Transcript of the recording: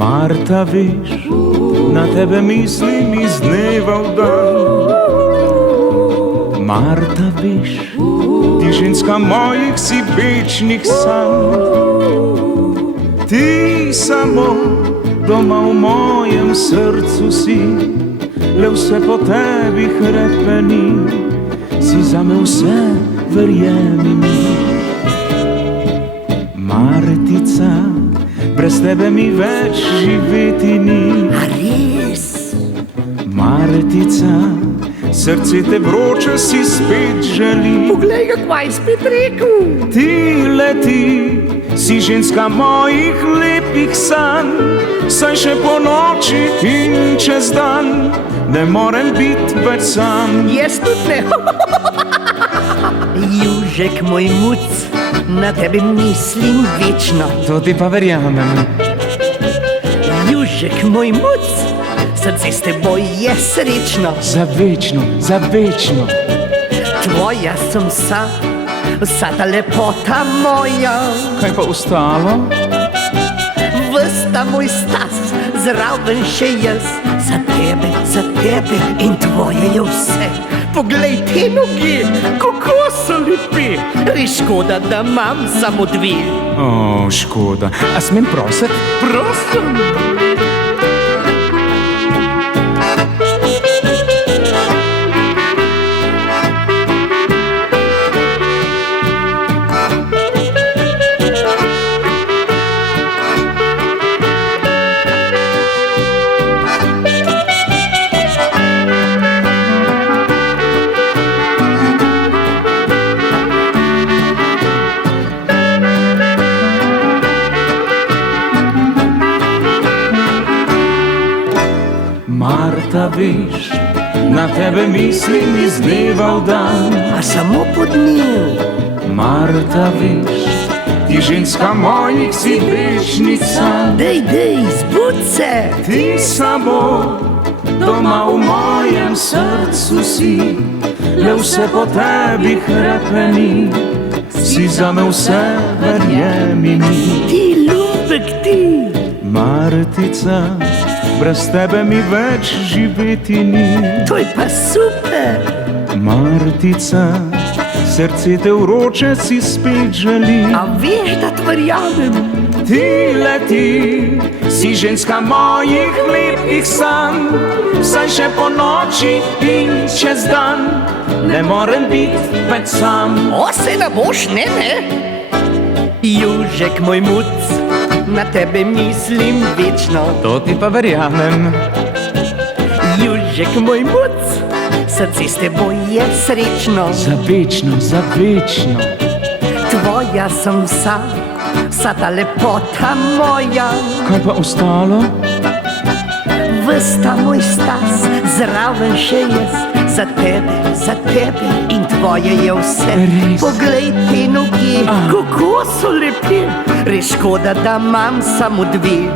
Marta, veš, na tebe mislim iz dneva v dan. Marta, veš, ti ženska mojih si večnih sanj. Ti samo doma v mojem srcu si, le vse po tebi hrepeni, si zame vse, verjemi mi. Martica, brez tebe mi več živeti ni. A res? Martica, srce te vroče si spet želi. Poglej ga, kvaj spet rekel. Ti leti, si ženska mojih lepih sanj, saj še po noči in čez dan ne morem biti več sam. Jaz tudi ne. Južek moj muc, na tebe mislim večno. To ti pa verjamem. Južek moj muc, srce s teboj je srečno. Za večno, za večno. Tvoja sem vsa ta lepota moja. Kaj pa ostalo? Vsta moj stas, zraven še jaz. Za tebe in tvoje je vse. Poglej te noge, kako so lepe. Res škoda, da imam samo dve. O, škoda. A smem prosit? Prosim. Marta, veš, na tebe mislim iz dneva v dan. A samo pod dnev. Marta, veš, ti ženska mojih si večnih sanj. Dej, zbud se. Ti samo doma v mojem srcu si, le vse po tebi hrepeni, si zame vse, verjemi mi. Ti ljubek ti. Martica, brez tebe mi več živeti ni. To je pa super. Martica, srce te vroče si spet želi. A veš, da verjamem. Ti leti, si ženska mojih lepih sanj, saj še po noči in čez dan ne morem biti več sam. O, se ne boš, ne? Južek moj muc, na tebe mislim večno. To ti pa verjamem. Južek moj muc, srce s teboj je srečno. Za večno, za večno. Tvoja sem vsa ta lepota moja. Kaj pa ostalo? Vsta moj stas, zraven še jaz. Za tebe in tvoje je vse. Res? Poglej te noge, kako so lepe. Res škoda, da imam samo dve.